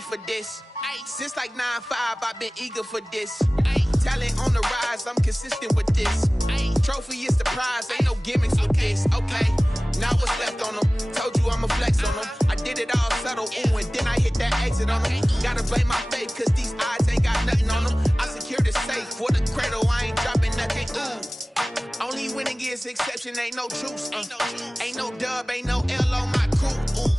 ready for this. Since like 9-5, I've been eager for this. Talent on the rise, I'm consistent with this. Trophy is the prize, ain't no gimmicks with this. Okay, now what's left on them? Told you I'ma flex on them. I did it all subtle, ooh, and then I hit that exit on them. Gotta blame my faith, cause these eyes ain't got nothing on them. I secured the safe for the cradle, I ain't dropping nothing, ooh. Only winning is exception, ain't no truce. Ain't no dub, ain't no L on my crew. Ooh.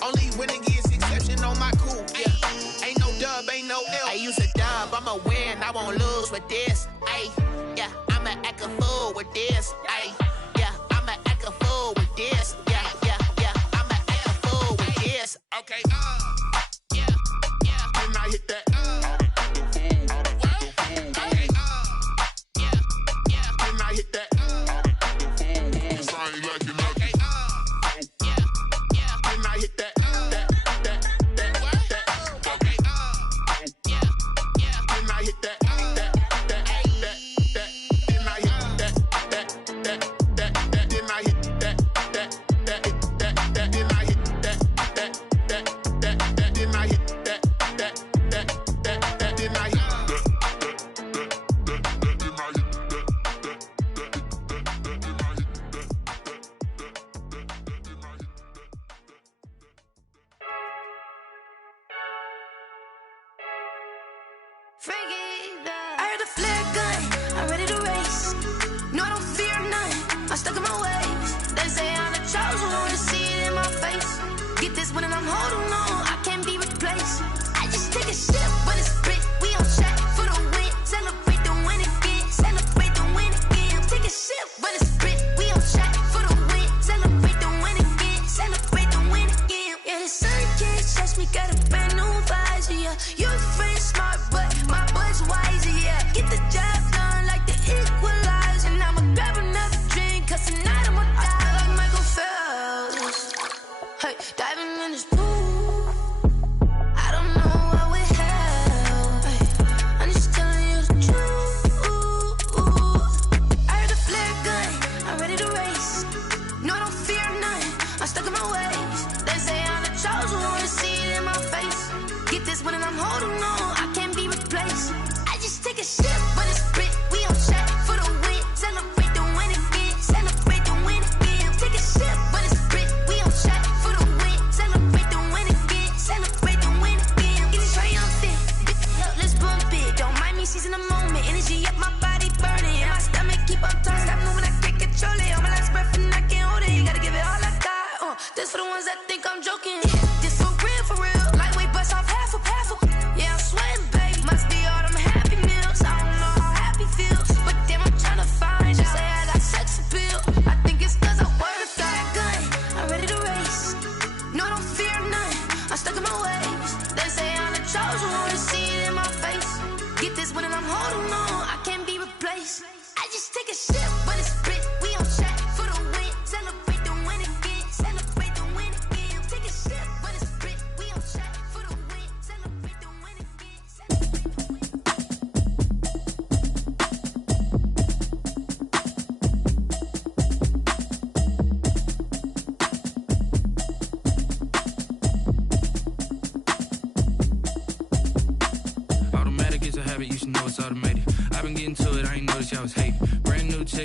Only winning is exception on my crew. Yeah. Ain't no dub, ain't no L. I use a dub, I'ma win, I won't lose with this. Ay, yeah, I'ma act a fool with this. Ay, yeah, I'ma act a fool with this. Yeah, yeah, yeah, I'ma act a fool with this. Okay, yeah, yeah. Then I hit that. Okay, yeah, yeah. Then I hit that. Cause I ain't like it. Okay, yeah, yeah. Then I hit that.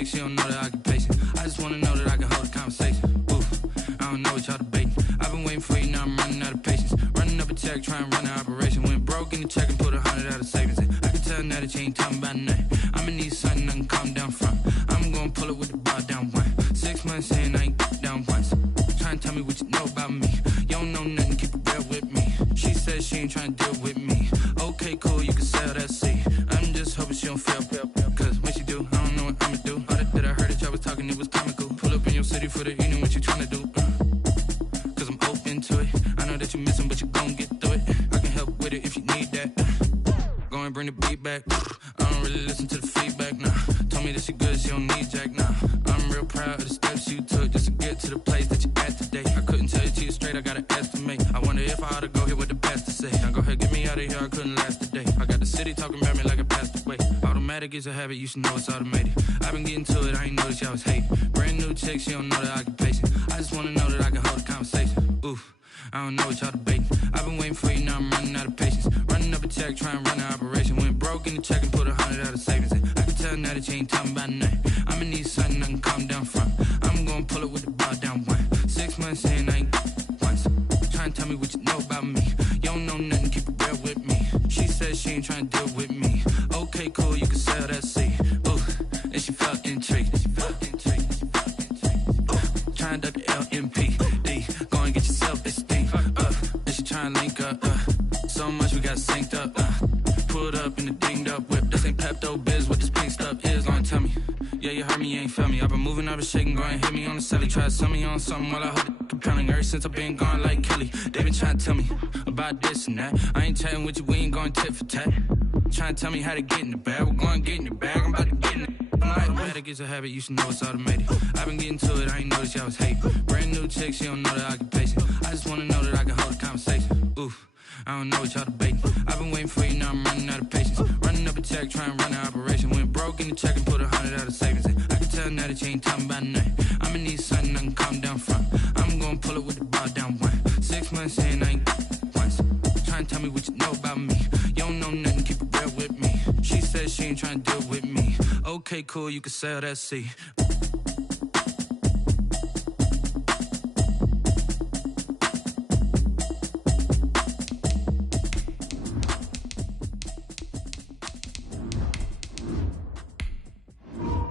She don't know the occupation. I just wanna know that I can hold a conversation. Oof, I don't know what y'all debating. I've been waiting for you, now I'm running out of patience. Running up a check, trying to run an operation. Went broke in the check and put 100 out of savings in. I can tell now that you ain't talking about nothing. I'ma need something I can calm down from. I'm gonna pull it with the bar down one. 6 months in, I ain't down once. Trying to tell me what you know about me. You don't know nothing, keep it real with me. She says she ain't trying to deal with me. Okay, cool, you can sell that seat. I'm just hoping she don't feel. Cause when she do, I don't know what I'ma do. All that I heard that y'all was talking, it was comical. Pull up in your city for the evening, what you tryna do? Cause I'm open to it. I know that you missing, but you gon' get through it. I can help with it if you need that. Go and bring the beat back. I don't really listen to the feedback, nah. Told me that she good, she don't need jack, nah. I'm real proud of the steps you took just to get to the place that you at today. I couldn't tell you to you straight, I gotta estimate. I wonder if I ought to go here with the best to say. Now go ahead, get me out of here, I couldn't last a day. I got the city talking about me like I passed away. Automatic is a habit, you should know it's automated. I've been getting to it, I ain't noticed y'all was hating. Brand new chick, she don't know the occupation. I just wanna know that I can hold a conversation. Oof, I don't know what y'all debating. I've been waiting for you, now I'm running out of patience. Running up a check, trying to run an operation. Went broke in the check and put 100 out of savings in. I can tell now that you ain't talking about nothing. I'ma need something I can calm down from. I'm gonna pull it with the bar down one. 6 months in, I ain't once. Trying to tell me what you know about me. You don't know nothing, keep it real with me. She said she ain't trying to deal with me. Okay, cool, you can sell that seat. Ooh, and she felt intrigued. Trying to duck the LMPD. Go and get yourself this thing. And she trying to link up. So much we got synced up. Pulled up in the dinged up whip. This ain't Pepto Biz, what this pink stuff is. Gonna tell me. Yeah, you heard me, you ain't felt me. I've been moving, I've been shaking, go and hit me on the celly. Try to sell me on something while I hold it compelling. Ever since I've been gone like Kelly. They been trying to tell me about this and that. I ain't chatting with you, we ain't going tit for tat. Trying to tell me how to get in the bag. We're going to get in the bag, I'm about to get in it. I'm like, that gets a habit, you should know it's automated. I've been getting to it, I ain't noticed y'all was hating. Brand new chick, she don't know the occupation. I just wanna know that I can hold a conversation. Oof, I don't know what y'all debating. I've been waiting for you, now I'm running out of patience. Running up a check, trying to run an operation. Went broke in the check and put 100 out of savings in. I can tell now that you ain't talking about nothing. I'ma need something I can calm down from. I'm gonna pull it with the bar down one. 6 months in, I ain't once. Trying to tell me what you know about me. You don't know nothing, keep it real with me. She said she ain't trying to deal with me. Okay, cool, you can sell that seat.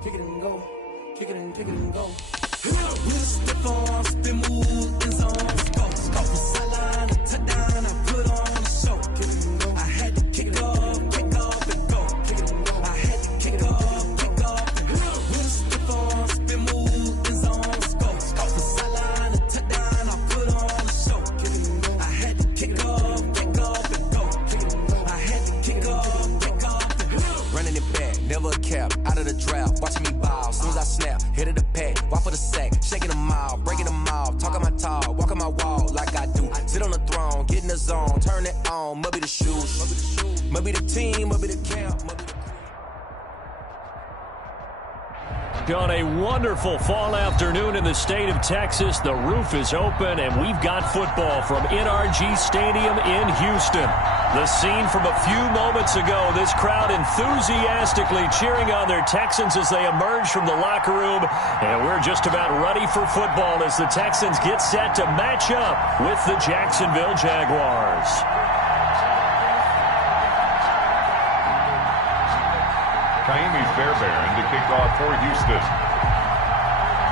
Kick it and go, kick it and go. Step on, spin, move, in zone, go. Off the sideline, a touchdown, I put on a show. Kick it and go. I had to kick off and go. Kick it and go. I had to kick off and go. Step on, spin, move, in zone, go. Off the sideline, a touchdown, I put on a show. Kick it and go. I had to kick off and go. Kick it and go. I had to kick off and go. Running it back, never a cap, out of the drought, watching me ball. Soon as I snap, hit it the pack, walk for the sack, shaking them out, breaking them off, talking my talk, walking my wall like I do. Sit on the throne, get in the zone, turn it on, must be the shoes, must be the team, must be the camp, must be the On a wonderful fall afternoon in the state of Texas, the roof is open and we've got football from NRG Stadium in Houston. The scene from a few moments ago, this crowd enthusiastically cheering on their Texans as they emerge from the locker room. And we're just about ready for football as the Texans get set to match up with the Jacksonville Jaguars. Kaimi Fairbairn to kick off for Houston.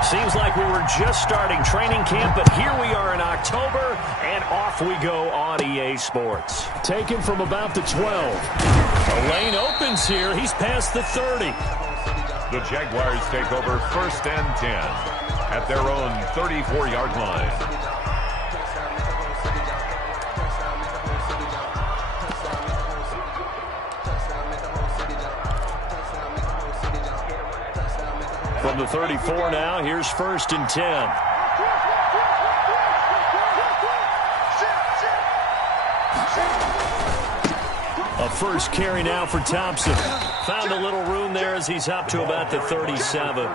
Seems like we were just starting training camp, but here we are in October, and off we go on EA Sports. Taken from about the 12. A lane opens here. He's past the 30. The Jaguars take over 1st and 10 at their own 34-yard line. From the 34 now, here's 1st and 10. A first carry now for Thompson. Found a little room there as he's up to about the 37.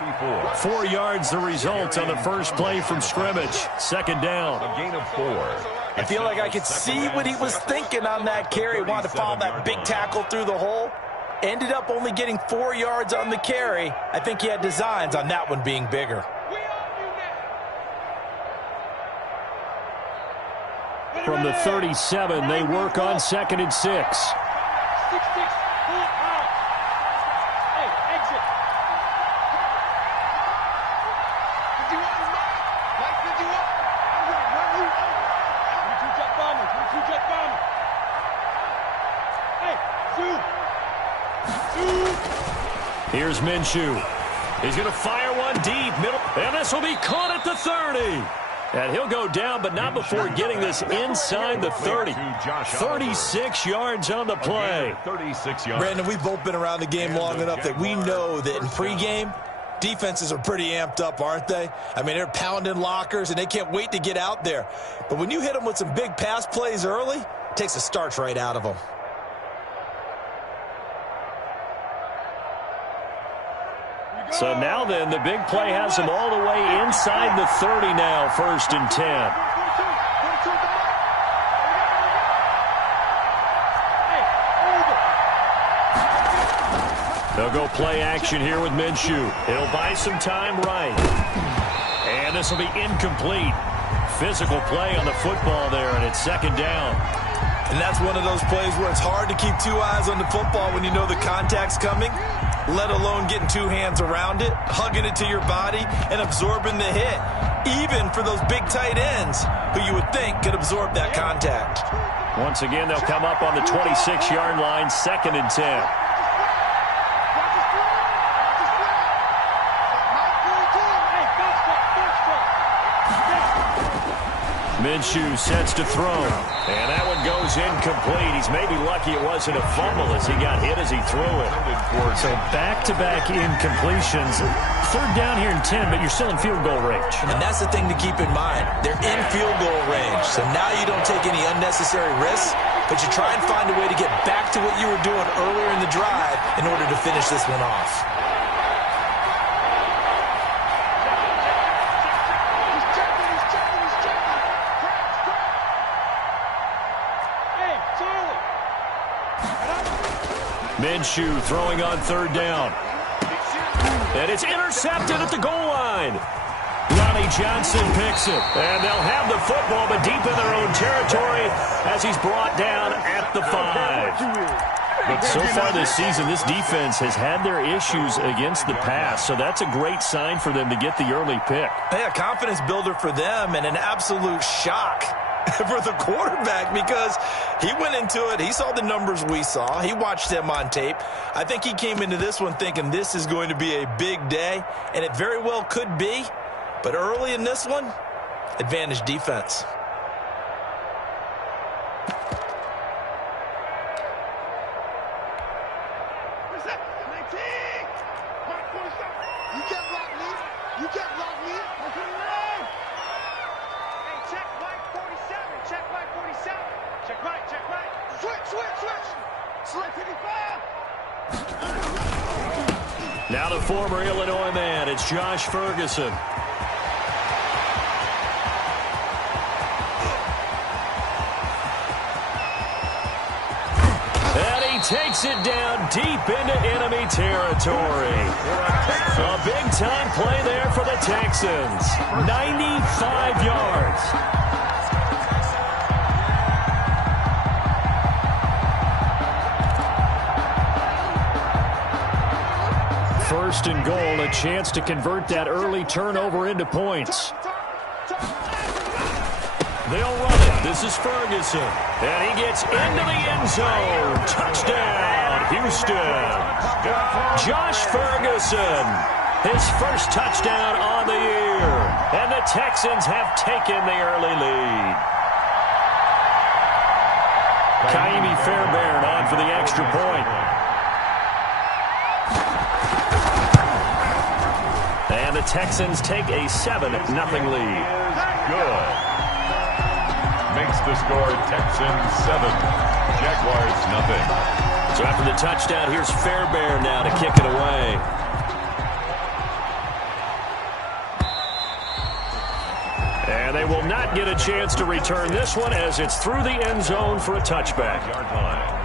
4 yards the result on the first play from scrimmage. 2nd down. A gain of 4. I feel like I could see what he was thinking on that carry. Wanted to follow that big tackle through the hole. Ended up only getting 4 yards on the carry. I think he had designs on that one being bigger. From the 37, they work on 2nd and 6. Here's Minshew. He's going to fire one deep, middle, and this will be caught at the 30. And he'll go down, but not before getting this inside the 30. 36 yards on the play. 36 yards. Brandon, we've both been around the game long enough that we know that in pregame, defenses are pretty amped up, aren't they? I mean, they're pounding lockers, and they can't wait to get out there. But when you hit them with some big pass plays early, it takes the starch right out of them. So now then, the big play has them all the way inside the 30 now, 1st and 10. They'll go play action here with Minshew. He'll buy some time right. And this will be incomplete. Physical play on the football there, and it's second down. And that's one of those plays where it's hard to keep two eyes on the football when you know the contact's coming, let alone getting two hands around it, hugging it to your body, and absorbing the hit, even for those big tight ends who you would think could absorb that contact. Once again, they'll come up on the 26-yard line, 2nd and 10. Minshew sets to throw, and that one goes incomplete. He's maybe lucky it wasn't a fumble as he got hit as he threw it. So back-to-back incompletions. 3rd down here in 10, but you're still in field goal range. And that's the thing to keep in mind. They're in field goal range, so now you don't take any unnecessary risks, but you try and find a way to get back to what you were doing earlier in the drive in order to finish this one off. Minshew throwing on 3rd down. And it's intercepted at the goal line. Ronnie Johnson picks it. And they'll have the football, but deep in their own territory as he's brought down at the 5. But so far this season, this defense has had their issues against the pass. So that's a great sign for them to get the early pick. Yeah, confidence builder for them and an absolute shock for the quarterback because he went into it. He saw the numbers we saw. He watched them on tape. I think he came into this one thinking this is going to be a big day, and it very well could be. But early in this one, advantage defense. Now the former Illinois man, it's Josh Ferguson. And he takes it down deep into enemy territory. A big-time play there for the Texans. 95 yards. First and goal, a chance to convert that early turnover into points. They'll run it. This is Ferguson. And he gets into the end zone. Touchdown, Houston. Josh Ferguson, his first touchdown on the year. And the Texans have taken the early lead. Kaimi Fairbairn on for the extra point. And the Texans take a 7-0 lead. Good. Makes the score Texans 7, Jaguars nothing. So after the touchdown, here's Fairbairn now to kick it away. And they will not get a chance to return this one as it's through the end zone for a touchback. Yard line.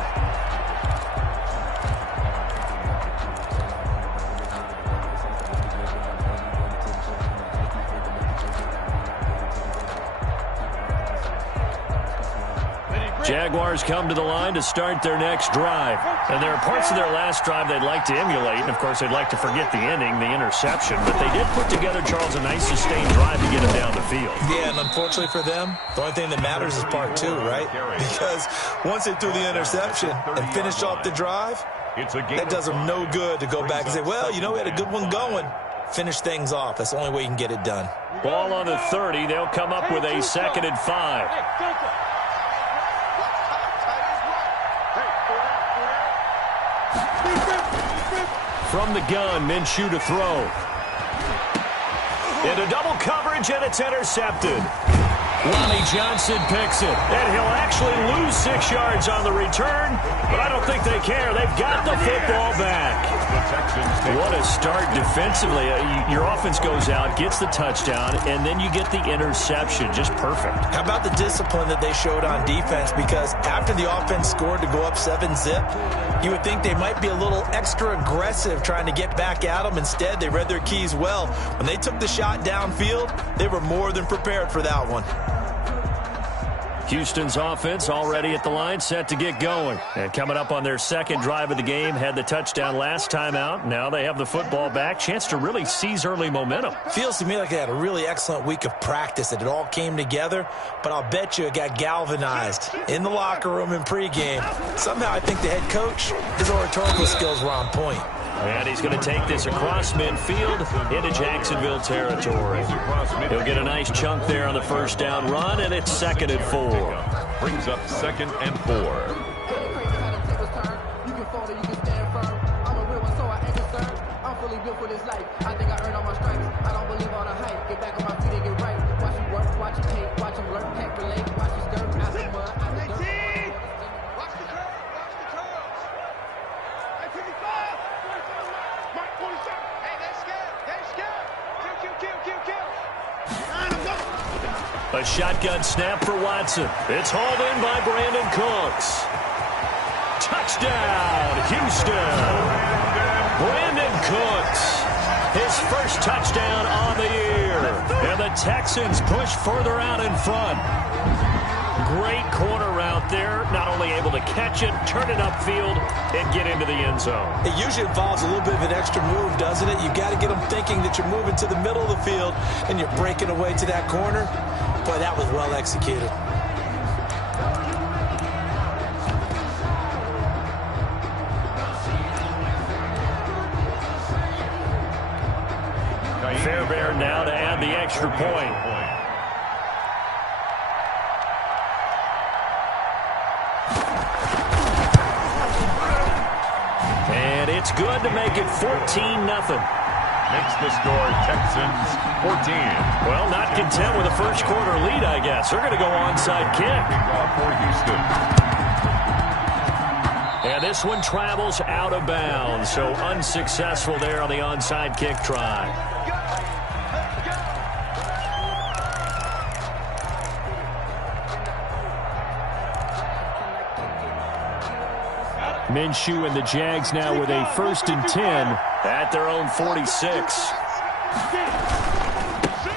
Jaguars come to the line to start their next drive. And there are parts of their last drive they'd like to emulate. And, of course, they'd like to forget the ending, the interception. But they did put together, Charles, a nice sustained drive to get him down the field. Yeah, and unfortunately for them, the only thing that matters is part 2, right? Because once they threw the interception and finished off the drive, that does them no good to go back and say, well, you know, we had a good one going. Finish things off. That's the only way you can get it done. Ball on the 30. They'll come up with a 2nd and 5. From the gun, Minshew to throw. Into double coverage, and it's intercepted. Lonnie Johnson picks it, and he'll actually lose 6 yards on the return, but I don't think they care. They've got the football back. What a start defensively. Your offense goes out, gets the touchdown, and then you get the interception. Just perfect. How about the discipline that they showed on defense? Because after the offense scored to go up 7-zip, you would think they might be a little extra aggressive trying to get back at them. Instead, they read their keys well. When they took the shot downfield, they were more than prepared for that one. Houston's offense already at the line, set to get going. And coming up on their second drive of the game, had the touchdown last time out. Now they have the football back. Chance to really seize early momentum. Feels to me like they had a really excellent week of practice, that it all came together. But I'll bet you it got galvanized in the locker room in pregame. Somehow I think the head coach, his oratorical skills were on point. And he's going to take this across midfield into Jacksonville territory. He'll get a nice chunk there on the first down run, and it's 2nd and 4. Brings up 2nd and 4. A shotgun snap for Watson. It's hauled in by Brandon Cooks. Touchdown, Houston. Brandon Cooks, his first touchdown on the year. And the Texans push further out in front. Great corner route there. Not only able to catch it, turn it upfield, and get into the end zone. It usually involves a little bit of an extra move, doesn't it? You've got to get them thinking that you're moving to the middle of the field and you're breaking away to that corner. Boy, that was well executed. Fairbairn now to add the extra point. And it's good to make it 14-0. Makes the score Texans 14. Well, not content with a first quarter lead, I guess. They're going to go onside kick. For Houston. And this one travels out of bounds, so unsuccessful there on the onside kick try. Minshew and the Jags now with a 1st and 10 at their own 46.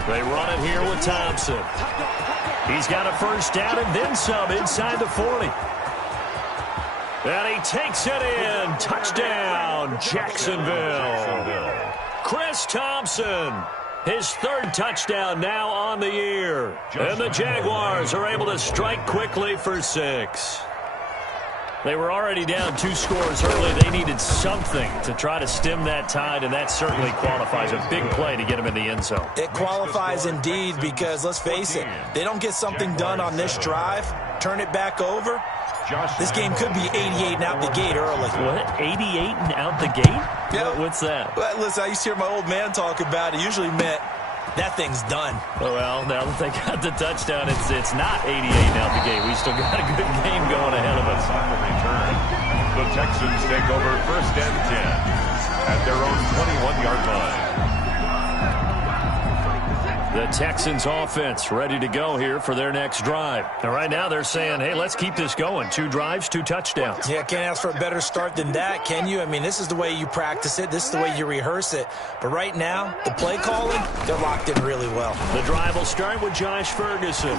They run it here with Thompson. He's got a first down and then some inside the 40. And he takes it in. Touchdown, Jacksonville. Chris Thompson, his 3rd touchdown now on the year. And the Jaguars are able to strike quickly for 6. They were already down 2 scores early. They needed something to try to stem that tide, and that certainly qualifies. A big play to get them in the end zone. It qualifies indeed because, let's face it, they don't get something done on this drive, turn it back over, this game could be 88 and out the gate early. What? 88 and out the gate? Yeah. What's that? Well, listen, I used to hear my old man talk about it. It usually meant that thing's done. Well, now that they got the touchdown, it's not 88 out the gate. We still got a good game going ahead of us. The Texans take over 1st and 10 at their own 21-yard line. The Texans offense ready to go here for their next drive. And right now they're saying, hey, let's keep this going. 2 drives, 2 touchdowns. Yeah, can't ask for a better start than that, can you? I mean, this is the way you practice it. This is the way you rehearse it. But right now, the play calling, they're locked in really well. The drive will start with Josh Ferguson.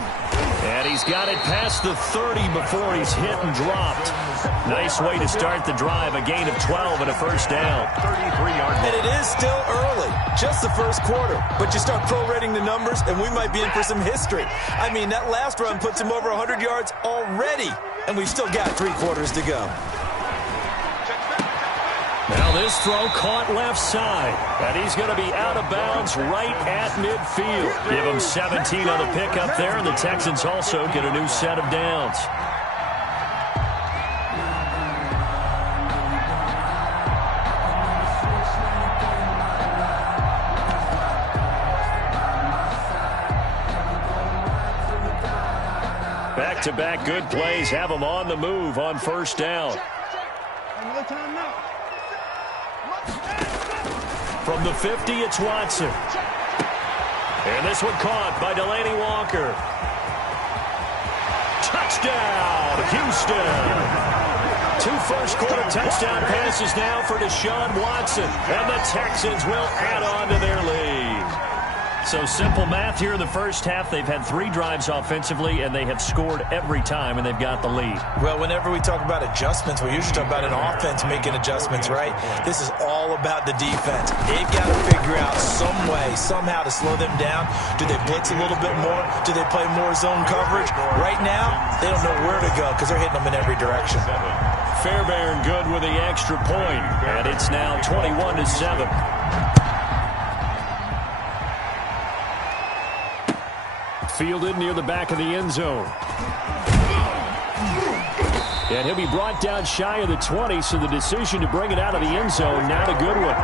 And he's got it past the 30 before he's hit and dropped. Nice way to start the drive. A gain of 12 and a first down. 33-yard. And it is still early. Just the first quarter. But you start prorating the numbers, and we might be in for some history. I mean, that last run puts him over 100 yards already. And we've still got 3 quarters to go. Now this throw caught left side. And he's going to be out of bounds right at midfield. Give him 17 on the pickup there, and the Texans also get a new set of downs. Back-to-back good plays have them on the move on first down. From the 50, it's Watson. And this one caught by Delaney Walker. Touchdown, Houston. 2 first-quarter touchdown passes now for Deshaun Watson. And the Texans will add on to their lead. So simple math here in the first half. They've had 3 drives offensively, and they have scored every time, and they've got the lead. Well, whenever we talk about adjustments, we usually talk about an offense making adjustments, right? This is all about the defense. They've got to figure out some way, somehow to slow them down. Do they blitz a little bit more? Do they play more zone coverage? Right now, they don't know where to go because they're hitting them in every direction. Fairbairn good with the extra point, and it's now 21-7. Fielded near the back of the end zone. And he'll be brought down shy of the 20, so the decision to bring it out of the end zone, not a good one.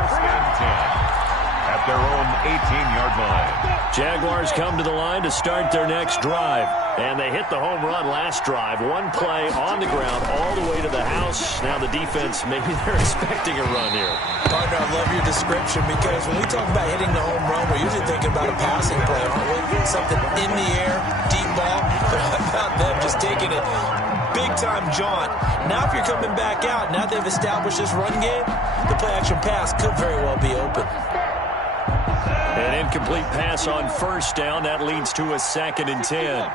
At their own 18-yard line. Jaguars come to the line to start their next drive. And they hit the home run last drive. 1 play on the ground all the way to the house. Now the defense, maybe they're expecting a run here. Partner, I love your description because when we talk about hitting the home run, we're usually thinking about a passing play, aren't we? Something in the air, deep ball. But how about them just taking it big-time jaunt? Now if you're coming back out, now they've established this run game, the play-action pass could very well be open. An incomplete pass on first down. That leads to a 2nd and 10.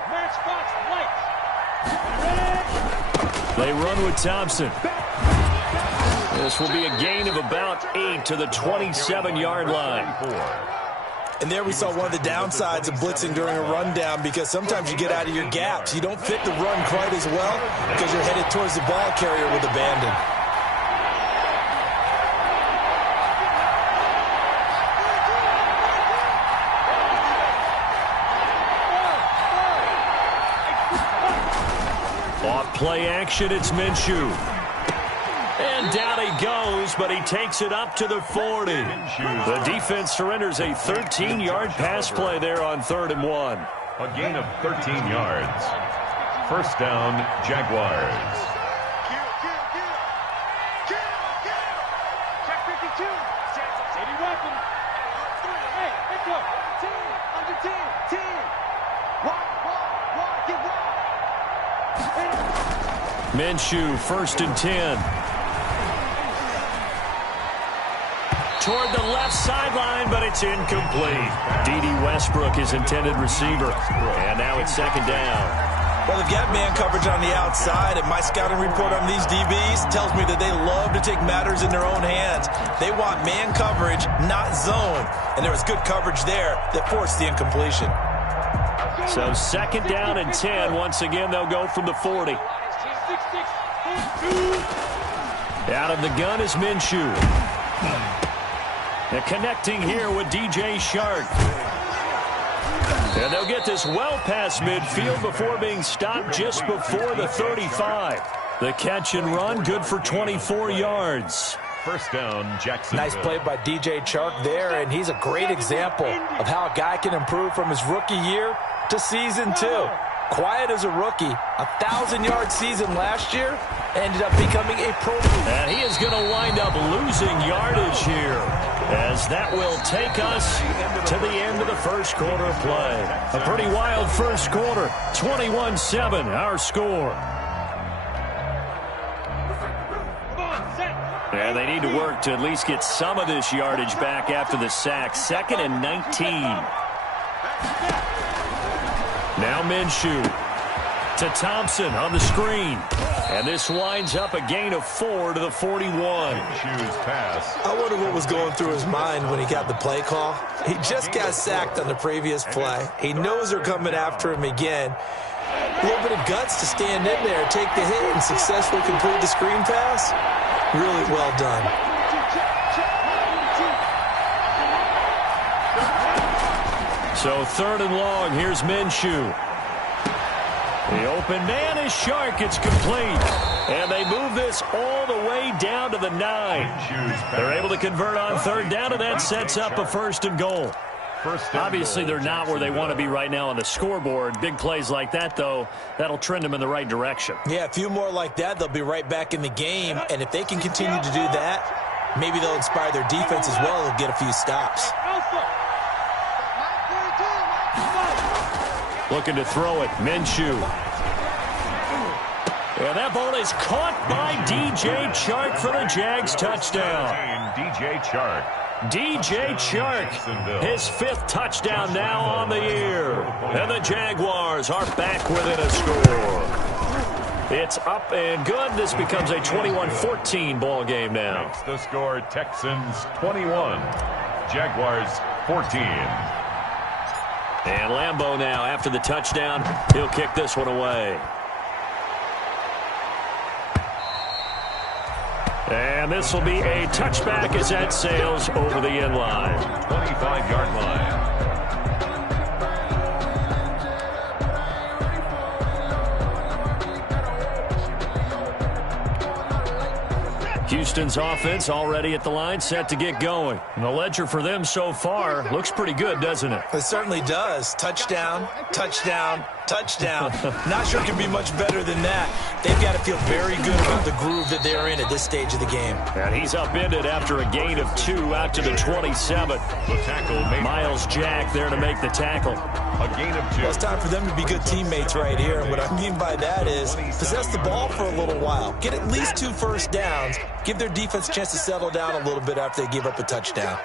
They run with Thompson. This will be a gain of about 8 to the 27-yard line. And there we saw one of the downsides of blitzing during a rundown because sometimes you get out of your gaps. You don't fit the run quite as well because you're headed towards the ball carrier with abandon. Play action, it's Minshew. And down he goes, but he takes it up to the 40. The defense surrenders a 13-yard pass play there on 3rd and 1. A gain of 13 yards. First down, Jaguars. Check 52. City weapon. 3. Hey, let's go. Team. Under team. Walk, get walk. Minshew, 1st and 10. Toward the left sideline, but it's incomplete. D.D. Westbrook, his intended receiver. And now it's 2nd down. Well, they've got man coverage on the outside, and my scouting report on these DBs tells me that they love to take matters in their own hands. They want man coverage, not zone. And there was good coverage there that forced the incompletion. So 2nd down and 10. Once again, they'll go from the 40. Out of the gun is Minshew. They're connecting here with DJ Shark. And they'll get this well past midfield before being stopped just before the 35. The catch and run, good for 24 yards. First down, Jackson. Nice play by DJ Chark there, and he's a great example of how a guy can improve from his rookie year to season 2. Quiet as a rookie, 1,000-yard season last year, ended up becoming a pro. And he is going to wind up losing yardage here, as that will take us to the end of the first quarter of play. A pretty wild first quarter, 21-7, our score. And they need to work to at least get some of this yardage back after the sack. 2nd and 19. Now Minshew to Thompson on the screen. And this winds up a gain of 4 to the 41. Minshew's pass. I wonder what was going through his mind when he got the play call. He just got sacked on the previous play. He knows they're coming after him again. A little bit of guts to stand in there, take the hit, and successfully complete the screen pass. Really well done. So 3rd and long, here's Minshew. The open man is Shark. It's complete. And they move this all the way down to the 9. They're able to convert on 3rd down, and that sets up a 1st and goal. Obviously, they're not where they want to be right now on the scoreboard. Big plays like that, though, that'll trend them in the right direction. Yeah, a few more like that, they'll be right back in the game. And if they can continue to do that, maybe they'll inspire their defense as well. They'll get a few stops. Looking to throw it, Minshew. And that ball is caught by DJ Chark for the Jags touchdown. DJ Chark. DJ Chark, his 5th touchdown now on the year. And the Jaguars are back within a score. It's up and good. This becomes a 21-14 ball game now. Makes the score Texans 21, Jaguars 14. And Lambeau now, after the touchdown, he'll kick this one away. And this will be a touchback as that sails over the end line. 25-yard line. Houston's offense already at the line, set to get going. And the ledger for them so far looks pretty good, doesn't it? It certainly does. Touchdown, touchdown, touchdown. Not sure it can be much better than that. They've got to feel very good about the groove that they're in at this stage of the game. And he's upended after a gain of 2 out to the 27. The tackle made. Miles Jack there to make the tackle. A gain of 2. Well, it's time for them to be good teammates right here. And what I mean by that is possess the ball for a little while. Get at least 2 first downs. Give their defense a chance to settle down a little bit after they give up a touchdown.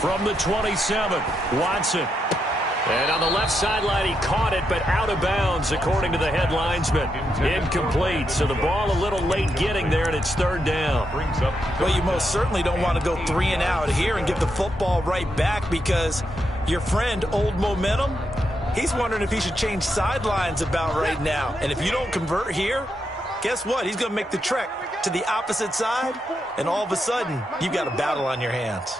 From the 27, Watson. And on the left sideline, he caught it, but out of bounds, according to the head linesman. Incomplete, so the ball a little late getting there, and it's 3rd down. Well, you most certainly don't want to go 3 and out here and give the football right back because your friend, Old Momentum, he's wondering if he should change sidelines about right now. And if you don't convert here, guess what? He's going to make the trek to the opposite side, and all of a sudden, you've got a battle on your hands.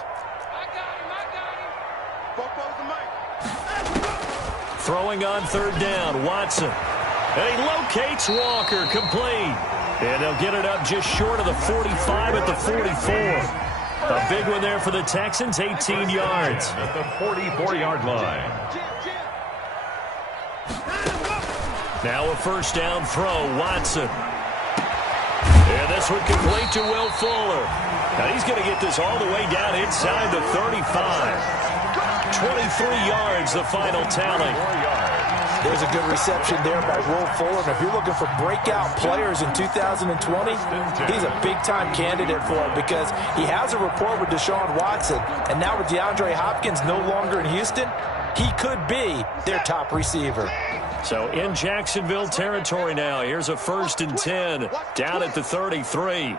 Throwing on 3rd down, Watson. And he locates Walker, complete. And they'll get it up just short of the 45 at the 44. A big one there for the Texans, 18 yards. At the 44-yard line. Now a 1st down throw, Watson. And this one complete to Will Fuller. Now he's going to get this all the way down inside the 35. 23 yards, the final tally. There's a good reception there by Will Fuller. And if you're looking for breakout players in 2020, he's a big-time candidate for it because he has a rapport with Deshaun Watson. And now with DeAndre Hopkins no longer in Houston, he could be their top receiver. So in Jacksonville territory now. Here's a 1st and 10 down at the 33.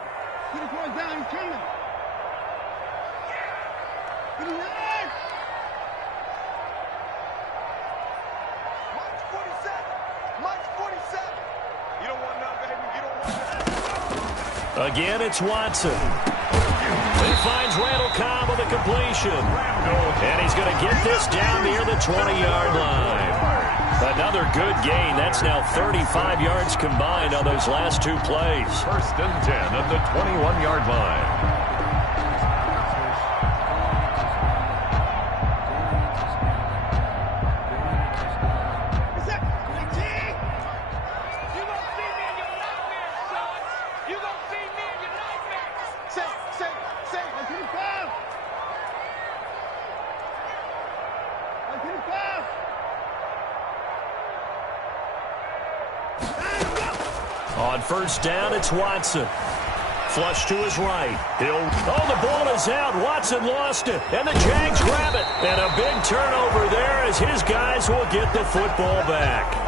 Again, it's Watson. He finds Randall Cobb with a completion. And he's going to get this down near the 20-yard line. Another good gain. That's now 35 yards combined on those last 2 plays. 1st and 10 at the 21-yard line. On 1st down, it's Watson. Flush to his right. The ball is out. Watson lost it. And the Jags grab it. And a big turnover there as his guys will get the football back.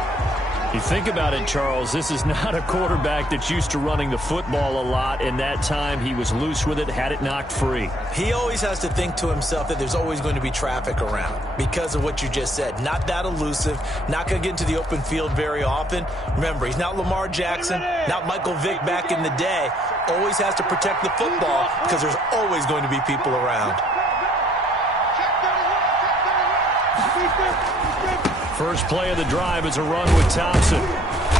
You think about it, Charles, this is not a quarterback that's used to running the football a lot. In that time, he was loose with it, had it knocked free. He always has to think to himself that there's always going to be traffic around because of what you just said. Not that elusive, not going to get into the open field very often. Remember, he's not Lamar Jackson, not Michael Vick back in the day. Always has to protect the football because there's always going to be people around. First play of the drive is a run with Thompson.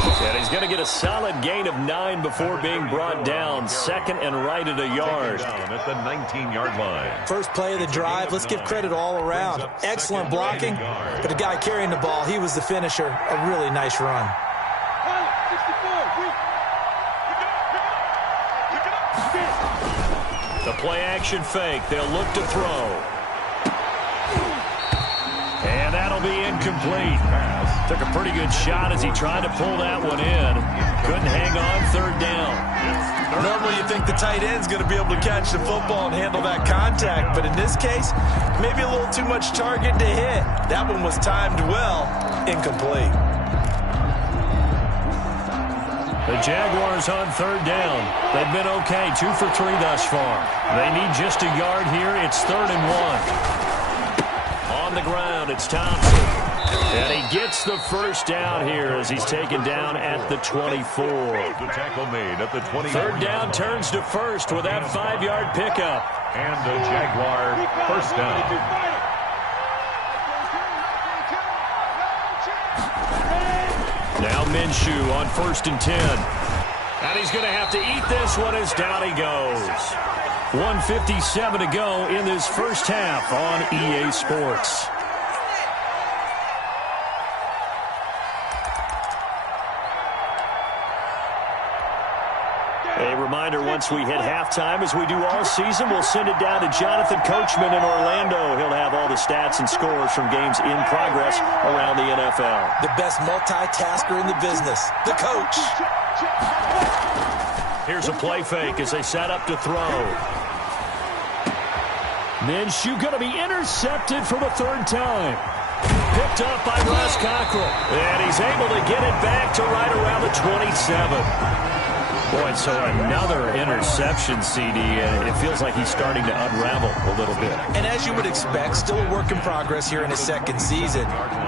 And he's going to get a solid gain of 9 before being brought down. Second and right at a yard. Down at the 19-yard line. First play of the drive, let's give credit all around. Excellent blocking, but the guy carrying the ball, he was the finisher. A really nice run. The play-action fake. They'll look to throw. And that'll be incomplete. Took a pretty good shot as he tried to pull that one in. Couldn't hang on. Third down. Normally you think the tight end's going to be able to catch the football and handle that contact, but in this case, maybe a little too much target to hit. That one was timed well. Incomplete. The Jaguars on third down. They've been okay, 2 for 3 thus far. They need just a yard here. It's 3rd and 1. On the ground, it's Thompson. And he gets the first down here as he's taken down at the 24. The tackle made at the 20. Third down turns to first with that 5-yard pickup. And the Jaguar first down. Now Minshew on 1st and 10. And he's going to have to eat this one as down he goes. 1:57 to go in this first half on EA Sports. A reminder, once we hit halftime, as we do all season, we'll send it down to Jonathan Coachman in Orlando. He'll have all the stats and scores from games in progress around the NFL. The best multitasker in the business, the coach. Here's a play fake as they set up to throw. Minshew going to be intercepted for the 3rd time. Picked up by Russ Cockrell. And he's able to get it back to right around the 27. Boy, so another interception, CD, and it feels like he's starting to unravel a little bit. And as you would expect, still a work in progress here in his 2nd season.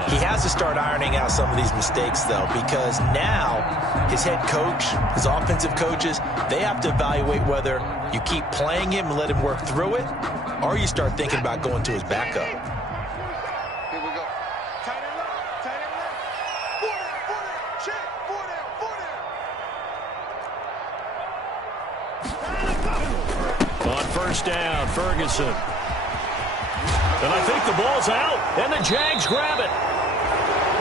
He has to start ironing out some of these mistakes, though, because now his head coach, his offensive coaches, they have to evaluate whether you keep playing him and let him work through it, or you start thinking about going to his backup. Here we go. Tight end left. Tight end left. 4 down. Check. 4 down. 4 down. On first down, Ferguson. And I think the ball's out, and the Jags grab it.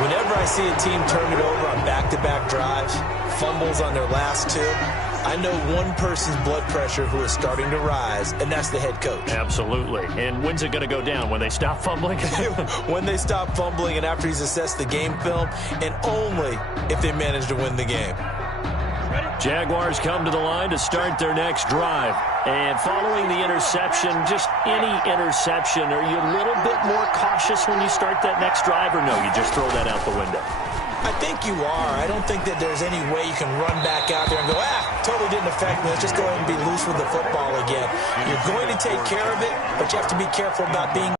Whenever I see a team turn it over on back-to-back drives, fumbles on their last 2, I know one person's blood pressure who is starting to rise, and that's the head coach. Absolutely. And when's it going to go down? When they stop fumbling? When they stop fumbling and after he's assessed the game film, and only if they manage to win the game. Jaguars come to the line to start their next drive. And following the interception, just any interception, are you a little bit more cautious when you start that next drive, or no, you just throw that out the window? I think you are. I don't think that there's any way you can run back out there and go, totally didn't affect me. Let's just go ahead and be loose with the football again. You're going to take care of it, but you have to be careful about being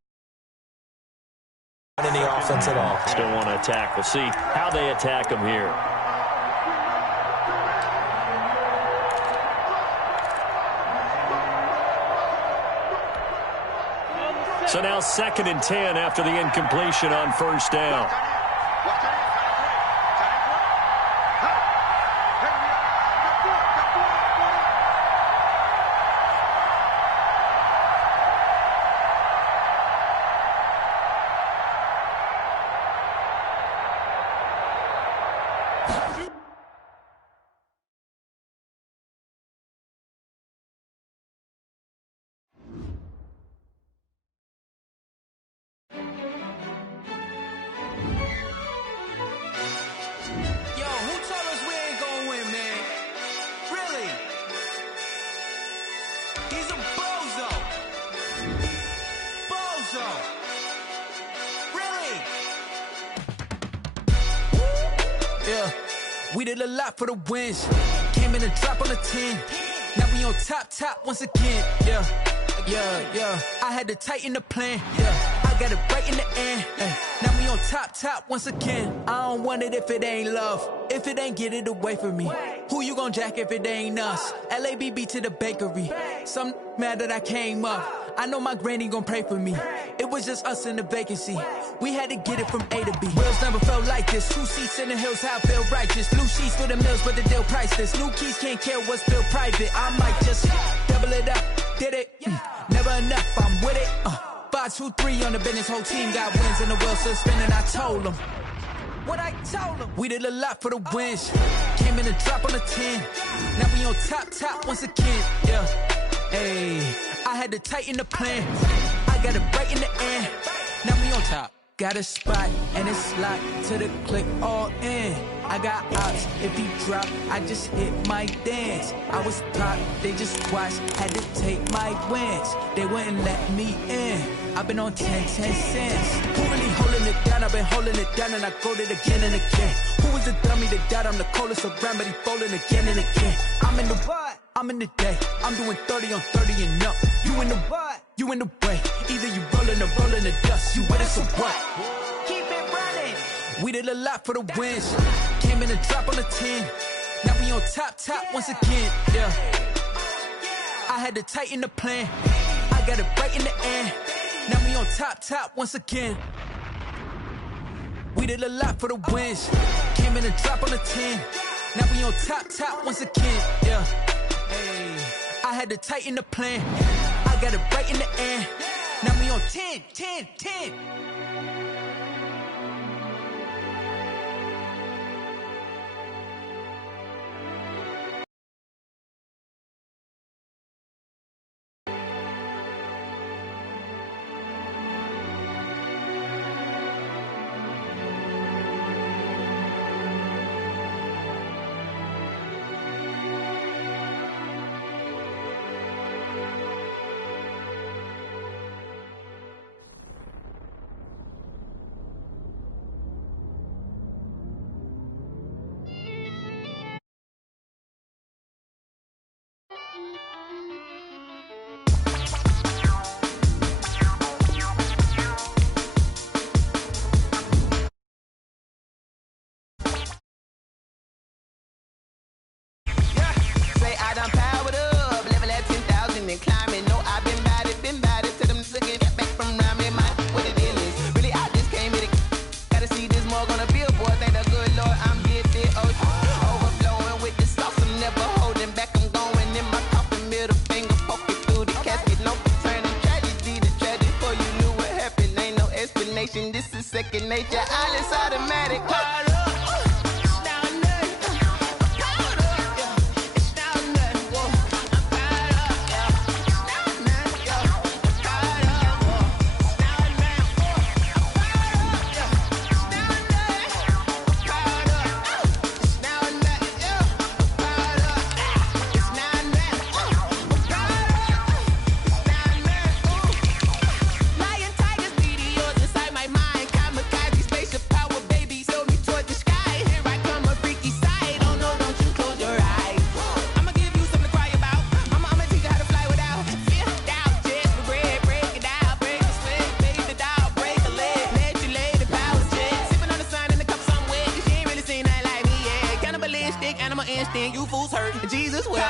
in the offense at all. Still want to attack. We'll see how they attack them here. So now 2nd and 10 after the incompletion on first down. We did a lot for the wins. Came in a drop on the 10. Now we on top once again. Yeah. I had to tighten the plan. Yeah. I got it right in the end. Now we on top once again. I don't want it if it ain't love. If it ain't, get it away from me. Who you gon' jack if it ain't us? LABB to the bakery. Some mad that I came up. I know my granny gon' pray for me. It was just us in the vacancy. We had to get it from A to B. Wheels never felt like this. 2 seats in the hills, how I feel righteous. Blue sheets for the mills, but the deal priceless. New keys can't care what's built private. I might just double it up. Did it? Never enough, I'm with it. 5, 2, 3 on the business. Whole team got wins and the wheels still spinning. I told them what I told them. We did a lot for the wins. Came in a drop on the 10. Now we on top once again. Yeah. Hey, I had to tighten the plan. I got it right in the end. Now we on top. Got a spot and it's locked to the click all in. I got ops, if he drop, I just hit my dance. I was pop, they just watched, had to take my wins. They wouldn't let me in. I've been on 10 cents. Who really holding it down? I've been holding it down and I go it again and again. Who was the dummy that died? I'm the coldest around, but he folding again and again. I'm in the what? I'm in the day. I'm doing 30 on 30 and up. You in the what? You in the way. Either you rolling or rolling the dust. You with us or what? Keep it running. We did a lot for the wins. Came in a drop on the 10. Now we on top once again. Yeah. I had to tighten the plan. I got it right in the end. Now we on top once again. We did a lot for the wins. Came in a drop on the 10. Now we on top once again. Yeah. Hey, I had to tighten the plan. I got it right in the end. Now we on 10. This is second nature, all is automatic. You fools hurt. Jesus will.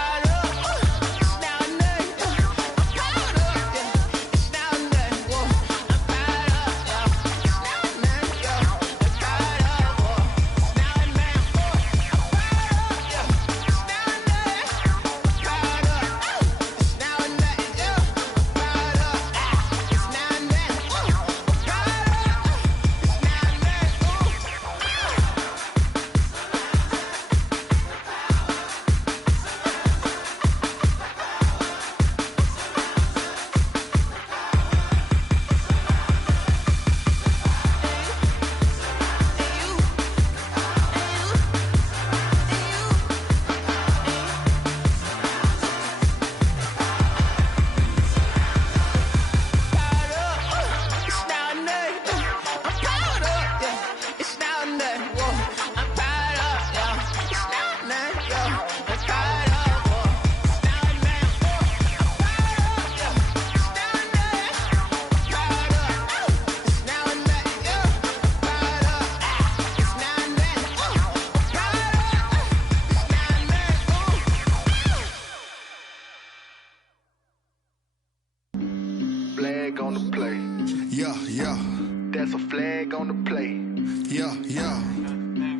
flag on the play. Yeah, yeah.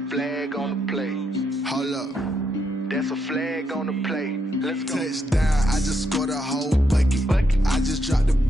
Flag on the play. Hold up. That's a flag on the play. Let's go. Touchdown, I just scored a whole bucket. I just dropped the